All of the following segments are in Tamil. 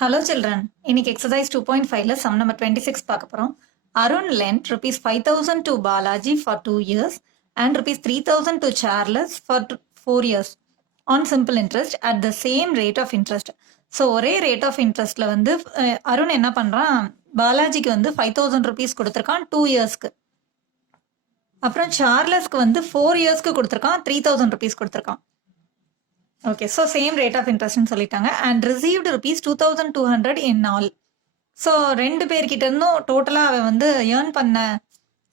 Hello children. இன்னைக்கு exercise 2.5ல sum number 26 பார்க்க போறோம். Arun lent rupees 5,000 to Balaji for 2 years and rupees 3,000 to Charles for 4 years on simple interest at the same rate of interest. So ஒரே ரேட் ஆஃப் இன்ட்ரெஸ்ட்ல வந்து அருண் என்ன பண்றான், பாலாஜிக்கு வந்து 5,000 rupees கொடுத்துருக்கான் 2 இயர்ஸ்க்கு. அப்புறம் சார்லஸ்க்கு வந்து 4 இயர்ஸ்க்கு கொடுத்துருக்கான் 3,000 rupees கொடுத்துருக்கான். Okay, so same rate of இன்ட்ரெஸ்ட்னு சொல்லிட்டாங்க. And received rupees 2,200 in all. So ரெண்டு பேர்கிட்ட இருந்தும் டோட்டலாக அவன் வந்து ஏர்ன் பண்ண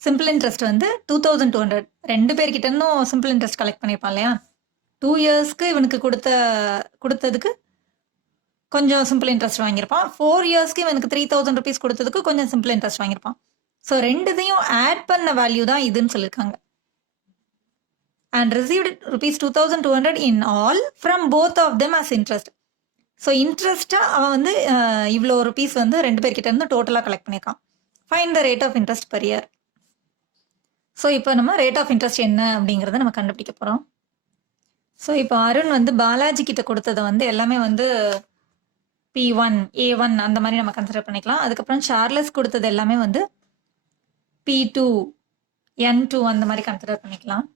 சிம்பிள் இன்ட்ரெஸ்ட் வந்து 2,200. ரெண்டு பேர்கிட்ட இருந்தும் சிம்பிள் இன்ட்ரெஸ்ட் கலெக்ட் பண்ணியிருப்பான் இல்லையா. 2 இயர்ஸ்க்கு இவனுக்கு கொடுத்ததுக்கு கொஞ்சம் சிம்பிள் இன்ட்ரெஸ்ட் வாங்கியிருப்பான். 4 இயர்ஸ்க்கு இவனுக்கு 3,000 rupees கொடுத்ததுக்கு கொஞ்சம் சிம்பிள் இன்ட்ரெஸ்ட் வாங்கியிருப்பான். ஸோ ரெண்டுத்தையும் ஆட் பண்ண வேல்யூ தான் இதுன்னு சொல்லியிருக்காங்க. And received rupees 2,200 in all from both of them as interest. So இன்ட்ரெஸ்ட்டாக அவன் வந்து இவ்வளோ ருபீஸ் வந்து ரெண்டு பேர்கிட்ட இருந்து டோட்டலாக கலெக்ட் பண்ணியிருக்கான். Find the rate of interest per year. So இப்போ நம்ம ரேட் ஆஃப் இன்ட்ரெஸ்ட் என்ன அப்படிங்கிறத நம்ம கண்டுபிடிக்க போகிறோம். ஸோ இப்போ அருண் வந்து பாலாஜி கிட்ட கொடுத்ததை வந்து எல்லாமே வந்து P1, A1 அந்த மாதிரி நம்ம கன்சிடர் பண்ணிக்கலாம். அதுக்கப்புறம் சார்லஸ் கொடுத்தது எல்லாமே வந்து P2, N2 அந்த மாதிரி கன்சிடர் பண்ணிக்கலாம்.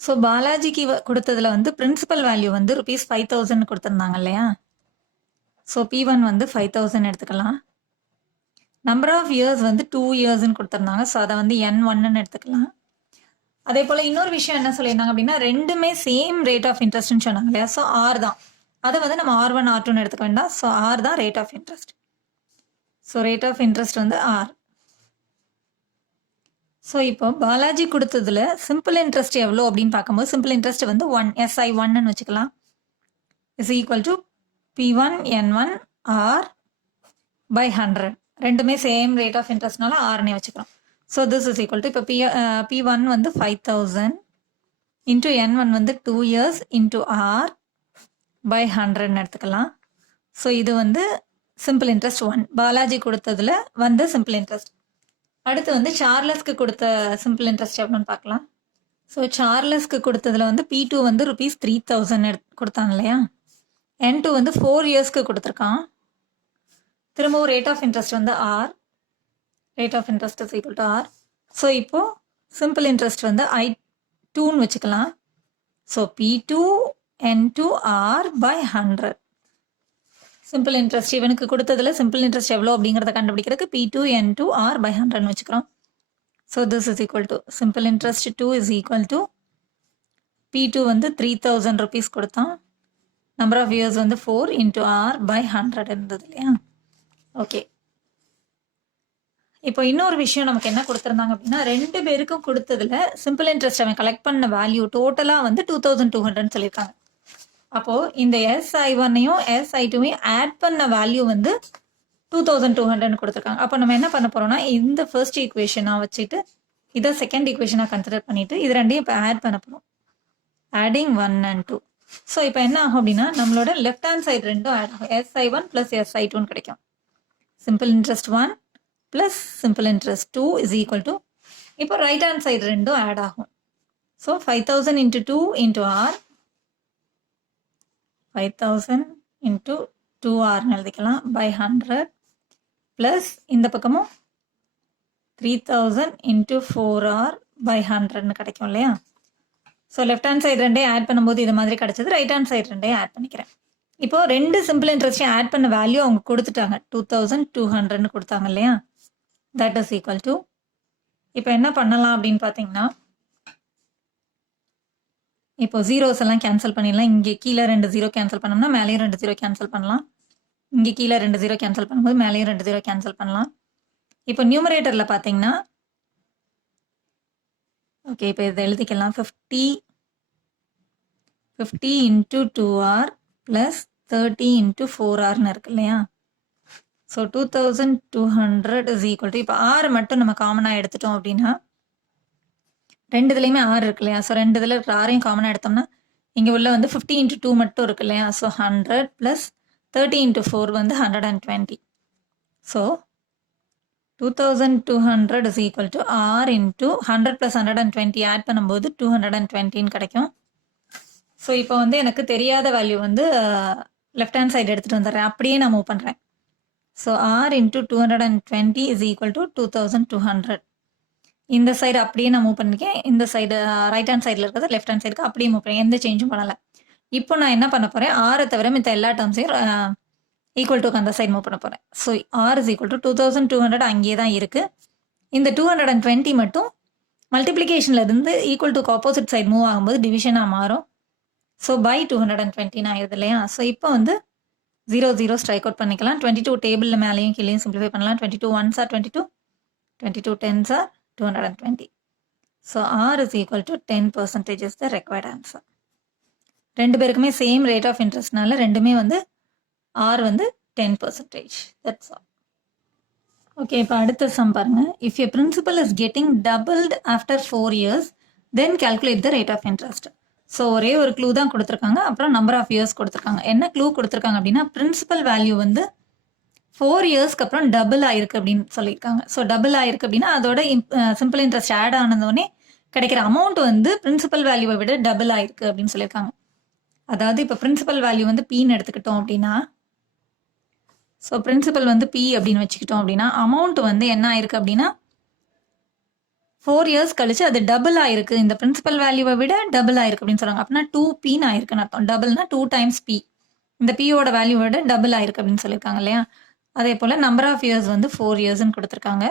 ஸோ பாலாஜிக்கு கொடுத்ததுல வந்து பிரின்சிபல் வேல்யூ வந்து ருபீஸ் 5,000 கொடுத்துருந்தாங்க இல்லையா. ஸோ P1 வந்து 5,000 எடுத்துக்கலாம். நம்பர் ஆஃப் இயர்ஸ் வந்து 2 இயர்ஸ்ன்னு கொடுத்துருந்தாங்க. ஸோ அதை வந்து N1ன்னு எடுத்துக்கலாம். அதே போல் இன்னொரு விஷயம் என்ன சொல்லியிருந்தாங்க அப்படின்னா, ரெண்டுமே சேம் ரேட் ஆஃப் இன்ட்ரெஸ்ட்னு சொன்னாங்க இல்லையா. ஸோ ஆர் தான், அதை வந்து நம்ம R1 R2ன்னு எடுத்துக்க வேண்டாம். ஸோ ஆர் தான் rate of interest. So rate of interest வந்து ஆர். ஸோ இப்போ பாலாஜி கொடுத்ததுல சிம்பிள் இன்ட்ரெஸ்ட் எவ்வளோ அப்படின்னு பார்க்கும்போது சிம்பிள் இன்ட்ரெஸ்ட் வந்து 1 SI1ன்னு வச்சுக்கலாம். Is equal to P1 N1 R by 100. ரெண்டுமே சேம் ரேட் ஆஃப் இன்ட்ரெஸ்ட்னால ஆர்னே வச்சுக்கலாம். So this is equal to இப்போ P1 வந்து 5,000 இன்ட்டு N1 வந்து 2 இயர்ஸ் இன்ட்டு R by 100ன்னு எடுத்துக்கலாம். ஸோ இது வந்து சிம்பிள் இன்ட்ரெஸ்ட் 1 பாலாஜி கொடுத்ததுல வந்து சிம்பிள் இன்ட்ரெஸ்ட். அடுத்து வந்து சார்லஸ்க்கு கொடுத்த சிம்பிள் இன்ட்ரெஸ்ட் எவ்வளோன்னு பார்க்கலாம். ஸோ சார்லஸ்க்கு கொடுத்ததுல வந்து P2 வந்து ருபீஸ் 3,000 கொடுத்தாங்க இல்லையா. N2 வந்து 4 இயர்ஸ்க்கு கொடுத்துருக்கான். திரும்பவும் ரேட் ஆஃப் இன்ட்ரெஸ்ட் வந்து R. Rate of interest is equal to R. So இப்போ சிம்பிள் இன்ட்ரெஸ்ட் வந்து I2ன்னு வச்சுக்கலாம். So P2 N2 R by 100. Simple interest இவனுக்கு கொடுத்ததுல சிம்பிள் இன்ட்ரெஸ்ட் எவ்வளோ அப்படிங்கிறத கண்டுபிடிக்கிறதுக்கு P2 N2 R by 100ன்னு வச்சுக்கிறோம். So this is equal to simple interest 2 is equal to P2 வந்து 3,000 rupees கொடுத்தான். நம்பர் ஆஃப் இயர்ஸ் வந்து 4 இன்ட்டு R by 100 இருந்தது இல்லையா. ஓகே, இப்போ இன்னொரு விஷயம் நமக்கு என்ன கொடுத்துருந்தாங்க அப்படின்னா, ரெண்டு பேருக்கும் கொடுத்ததுல சிம்பிள் இன்ட்ரெஸ்ட் அவன் கலெக்ட் பண்ண வேல்யூ டோட்டலாக வந்து 2,200ன்னு சொல்லியிருக்காங்க. அப்போ இந்த SI1ஐயும் SI2ஐயும் ஆட் பண்ண வேல்யூ வந்து 2,200ன்னு கொடுத்துருக்காங்க. அப்போ நம்ம என்ன பண்ண போறோம்னா, இந்த ஃபர்ஸ்ட் ஈக்குவேஷனாக வச்சுட்டு இதை செகண்ட் ஈக்குவேஷனாக கன்சிடர் பண்ணிட்டு இது ரெண்டையும் இப்போ ஆட் பண்ண போகிறோம். Adding 1 and 2. ஸோ இப்போ என்ன ஆகும் அப்படின்னா, நம்மளோட லெஃப்ட் ஹேண்ட் சைடு ரெண்டும் ஆட் ஆகும். SI1 + SI2ன்னு கிடைக்கும். Simple interest 1 + simple interest 2 is equal to, இப்போ ரைட் ஹேண்ட் சைடு ரெண்டும் ஆட் ஆகும். ஸோ 5,000 × 2 × R 5,000 × 2R எழுதிக்கலாம் by 100 ப்ளஸ் இந்த பக்கமும் 3,000 × 4R by 100ன்னு கிடைக்கும் இல்லையா. ஸோ லெஃப்ட் ஹேண்ட் சைடு ரெண்டையும் ஆட் பண்ணும்போது இது மாதிரி கிடைச்சது. ரைட் ஹேண்ட் சைடு ரெண்டையும் ஆட் பண்ணிக்கிறேன். இப்போ ரெண்டு சிம்பிள் இன்ட்ரெஸ்டையும் ஆட் பண்ண வேல்யூ அவங்க கொடுத்துட்டாங்க. 2,200ன்னு கொடுத்தாங்க இல்லையா. தட் இஸ் ஈக்குவல் டு, இப்போ என்ன பண்ணலாம் அப்படின்னு பார்த்தீங்கன்னா, இப்போ ஜீரோஸ் எல்லாம் கேன்சல் பண்ணிடலாம். இங்கே கீழே 2 0 கேன்சல் பண்ணோம்னா மேலேயும் 2 0 கேன்சல் பண்ணலாம். இங்கே கீழே 2 0 கேன்சல் பண்ணும்போது மேலேயும் 2 0 கேன்சல் பண்ணலாம். இப்போ நியூமரேட்டரில் பார்த்தீங்கன்னா, ஓகே இப்போ இதை எழுதிக்கலாம். 50 × 2R ப்ளஸ் 30 × 4Rன்னு இருக்கு இல்லையா. ஸோ 2,200 இஸ் ஈக்குவல் டு, இப்போ ஆறு மட்டும் நம்ம காமனாக எடுத்துட்டோம் அப்படின்னா, ரெண்டு இதுலையுமே ஆறு இருக்கு இல்லையா. ஸோ ரெண்டு இதில் இருக்கிற ஆறையும் காமனாக எடுத்தோம்னா இங்கே உள்ள வந்து 50 × 2 மட்டும் இருக்கு இல்லையா. ஸோ 100 ப்ளஸ் 30 × 4 வந்து 120. So 2,200 is equal to R × 100 + 120 add பண்ணும்போது 220ன்னு கிடைக்கும். ஸோ இப்போ வந்து எனக்கு தெரியாத வேல்யூ வந்து லெஃப்ட் ஹேண்ட் சைடு எடுத்துகிட்டு வந்துடுறேன், அப்படியே நான் மூவ் பண்ணுறேன். So R into 220 is equal to 2200. இந்த சைடு அப்படியே நான் மூவ் பண்ணிருக்கேன், இந்த சைடு ரைட் ஹேண்ட் சைடில் இருக்கிறது லெஃப்ட் ஹேண்ட் சைடுக்கு அப்படியே மூவ் பண்ணேன், எந்த சேஞ்சும் பண்ணலை. இப்போ நான் என்ன பண்ண போகிறேன், ஆரை தவிர மித்த எல்லா டேர்ம்ஸையும் ஈக்குவல் டுக்கு அந்த சைடு மூவ் பண்ண போகிறேன். So R is equal to 2200 அங்கேயே தான் இருக்குது. இந்த 220 மட்டும் மல்டிப்ளிகேஷனில் இருந்து ஈக்குவல் டுக்கு ஆப்போசிட் சைடு மூவ் ஆகும்போது டிவிஷனாக மாறும். ஸோ பை 220 நான் ஆயிடுது இல்லையா. ஸோ இப்போ வந்து 0 0 ஸ்ட்ரைக் அவுட் பண்ணிக்கலாம். 22 டேபிளில் மேலேயும் கீழேயும் சிம்பிளிஃபை பண்ணலாம். 22 1s are 22, 22 10s are 220. So R is equal to 10% is the required answer. ரெண்டு பேருக்குமே சேம் ரேட் ஆஃப் இன்ட்ரெஸ்ட்னால ரெண்டுமே வந்து ஆர் வந்து 10%. That's all. ஓகே, இப்போ அடுத்த சம் பாருங்க. If a principal is getting doubled after 4 years, then calculate the rate of interest. So ஒரே ஒரு க்ளூ தான் கொடுத்துருக்காங்க, அப்புறம் நம்பர் ஆஃப் இயர்ஸ் கொடுத்துருக்காங்க. என்ன க்ளூ கொடுத்துருக்காங்க அப்படின்னா, பிரின்சிபல் வேல்யூ வந்து 4 இயர்ஸ்க்கு அப்புறம் டபுள் ஆயிருக்கு அப்படின்னு சொல்லியிருக்காங்க. ஸோ டபுள் ஆயிருக்கு அப்படின்னா அதோட சிம்பிள் இன்ட்ரெஸ்ட் ஆட் ஆனதோடனே கிடைக்கிற அமௌண்ட் வந்து பிரின்சிபல் வேல்யூவை விட டபுள் ஆயிருக்கு அப்படின்னு சொல்லியிருக்காங்க. அதாவது இப்போ பிரின்சிபல் வேல்யூ வந்து பின்னு எடுத்துக்கிட்டோம் அப்படின்னா, ஸோ பிரின்சிபல் வந்து பி அப்படின்னு வச்சுக்கிட்டோம் அப்படின்னா, அமௌண்ட் வந்து என்ன ஆயிருக்கு அப்படின்னா 4 இயர்ஸ் கழிச்சு அது டபுள் ஆயிருக்கு, இந்த பிரின்சிபல் வேல்யூவை விட டபுள் ஆயிருக்கு அப்படின்னு சொல்றாங்க. அப்படின்னா 2Pன்னு ஆயிருக்குன்னு அர்த்தம். டபுள்னா 2 times P, இந்த பியோட வேல்யூ விட டபுள் ஆயிருக்கு அப்படின்னு சொல்லியிருக்காங்க இல்லையா. அதே போல நம்பர் ஆஃப் இயர்ஸ் வந்து 4 இயர்ஸ்ன்னு கொடுத்துருக்காங்க.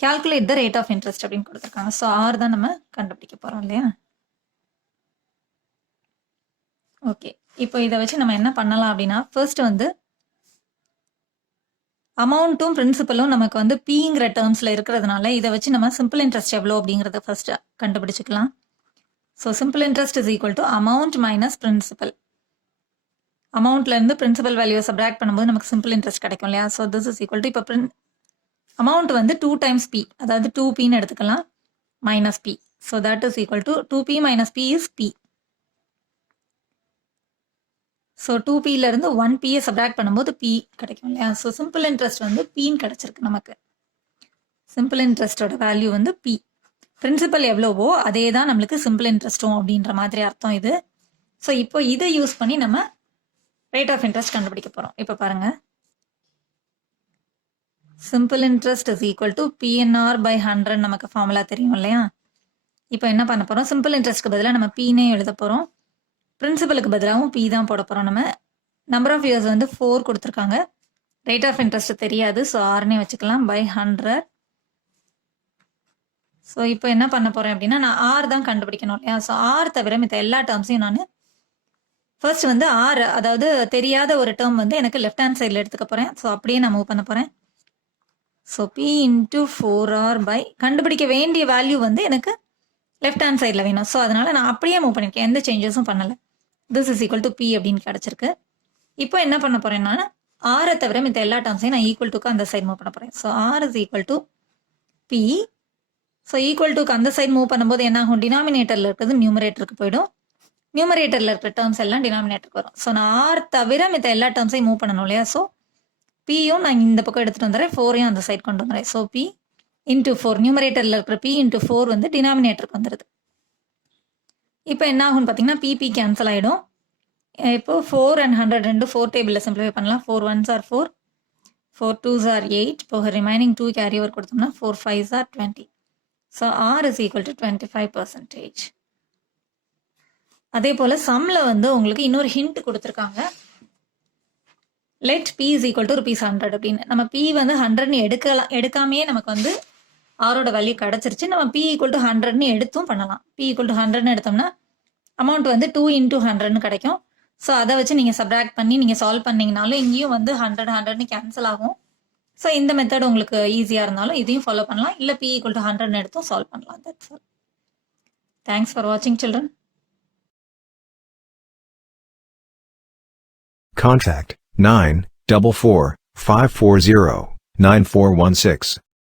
Calculate the rate of interest அப்படின்னு கொடுத்துருக்காங்க. ஸோ ஆர் தான் நம்ம கண்டுபிடிக்க போறோம் இல்லையா. ஓகே, இப்போ இதை வச்சு நம்ம என்ன பண்ணலாம் அப்படின்னா, ஃபர்ஸ்ட் வந்து அமௌண்ட்டும் பிரின்சிபலும் நமக்கு வந்து பிங்கிற டேர்ம்ஸில் இருக்கிறதுனால இதை வச்சு நம்ம சிம்பிள் இன்ட்ரெஸ்ட் எவ்வளோ அப்படிங்கிறத ஃபர்ஸ்ட் கண்டுபிடிச்சிக்கலாம். So simple interest is equal to amount minus principal. அமௌண்ட்லேருந்து பிரின்சிபல் வேல்யூவை சப்ராக்ட் பண்ணும்போது நமக்கு சிம்பிள் இன்ட்ரெஸ்ட் கிடைக்கும் இல்லையா. So this is equal to இப்போ அமௌண்ட் வந்து 2 times P, அதாவது 2Pன்னு எடுத்துக்கலாம், minus P. So that is equal to 2P minus P இஸ் P. ஸோ 2Pலேருந்து 1Pயை சப்ராக்ட் பண்ணும்போது P கிடைக்கும் இல்லையா. ஸோ சிம்பிள் இன்ட்ரெஸ்ட் வந்து Pன்னு கிடச்சிருக்கு நமக்கு. சிம்பிள் இன்ட்ரெஸ்டோட வேல்யூ வந்து P. பிரின்சிபல் எவ்வளவோ அதே தான் நம்மளுக்கு சிம்பிள் இன்ட்ரெஸ்ட்டும் அப்படின்ற மாதிரி அர்த்தம் இது. ஸோ இப்போ இதை யூஸ் பண்ணி நம்ம ரேட் ஆஃப் இன்ட்ரெஸ்ட் கண்டுபிடிக்க போகிறோம். இப்போ பாருங்க, simple interest is equal to PNR by 100 நமக்கு ஃபார்முலா தெரியும் இல்லையா. இப்போ என்ன பண்ண போகிறோம், சிம்பிள் இன்ட்ரெஸ்ட்க்கு பதிலாக நம்ம Pனே எழுத போகிறோம், பிரின்சிபலுக்கு பதிலாகவும் P தான் போட போகிறோம். நம்ம நம்பர் ஆஃப் இயர்ஸ் வந்து 4 கொடுத்துருக்காங்க, ரேட் ஆஃப் இன்ட்ரெஸ்ட் தெரியாது, ஸோ ஆர்னே வச்சுக்கலாம், by 100. ஸோ இப்போ என்ன பண்ண போகிறேன் அப்படின்னா, நான் ஆர் தான் கண்டுபிடிக்கணும் இல்லையா. ஸோ ஆர் தவிர மித்த எல்லா டேர்ம்ஸையும் நான் ஃபர்ஸ்ட் வந்து ஆர், அதாவது தெரியாத ஒரு டேர்ம் வந்து எனக்கு லெஃப்ட் ஹேண்ட் சைடில் எடுத்துக்க போகிறேன். ஸோ அப்படியே நான் மூவ் பண்ண போகிறேன். So P into 4R by கண்டுபிடிக்க வேண்டிய வேல்யூ வந்து எனக்கு லெஃப்ட் ஹேண்ட் சைடில் வேணும். ஸோ அதனால் நான் அப்படியே மூவ் பண்ணியிருக்கேன், எந்த சேஞ்சஸும் பண்ணலை. This is equal to P அப்படின்னு கிடச்சிருக்கு. இப்போ என்ன பண்ண போகிறேன்னா, ஆரை தவிர மித்த எல்லா டேர்ம்ஸையும் நான் ஈக்குவல் டுக்கு அந்த சைடு மூவ் பண்ண போகிறேன். So R is equal to P. So equal டுக்கு அந்த சைடு மூவ் பண்ணும்போது என்ன ஆகும், டினாமினேட்டரில் இருக்கிறது நியூமரேட்டருக்கு போயிடும், நியூமரேட்டரில் இருக்கிற டேர்ம்ஸ் எல்லாம் டினாமினேட்டருக்கு வரும். ஸோ நான் ஆர் தவிர மித்த எல்லா டேர்ம்ஸையும் மூவ் பண்ணணும் இல்லையா. ஸோ Pயும் நான் இந்த பக்கம் எடுத்துகிட்டு வந்துடுறேன், 4ஐயும் அந்த சைடு கொண்டு வந்துடுறேன். ஸோ P இன்ட்டு 4, நியூமரேட்டரில் இருக்கிற P இன்ட்டு 4 வந்து டினாமினேட்டருக்கு வந்துடுது. இப்போ என்ன ஆகும்னு பார்த்தீங்கன்னா, PP கேன்சல் ஆகிடும். இப்போ 4 and 100 ரெண்டு 4 டேபிளில் சிம்பிளிஃபை பண்ணலாம். 4 1s are 4, 4 2s are 8, இப்போ ரிமைனிங் 2 கேரி ஓவர் கொடுத்தோம்னா 4 5s are 20. So R is equal to 25%. அதே போல் சம்மில் வந்து உங்களுக்கு இன்னொரு ஹிண்ட் கொடுத்துருக்காங்க, let P is equal to ₹100 அப்படின்னு. நம்ம P வந்து 100ன்னு எடுக்காமையே நமக்கு வந்து ஆரோட வேல்யூ கிடச்சிருச்சு. நம்ம P equal to 100ன்னு எடுத்தும் பண்ணலாம். P equal to 100ன்னு எடுத்தோம்னா அமௌண்ட் வந்து 2 into 100ன்னு கிடைக்கும். ஸோ அதை வச்சு நீங்கள் சப்ராக்ட் பண்ணி நீங்கள் சால்வ் பண்ணிங்கனாலும் இங்கேயும் வந்து 100ன்னு கேன்சல் ஆகும். ஸோ இந்த மெத்தட் உங்களுக்கு ஈஸியாக இருந்தாலும் இதையும் ஃபாலோ பண்ணலாம், இல்லை P equal to 100ன்னு எடுத்தும் சால்வ் பண்ணலாம். That's all. தேங்க்ஸ் ஃபார் வாட்சிங் சில்ட்ரன். Contact 944 540 9416.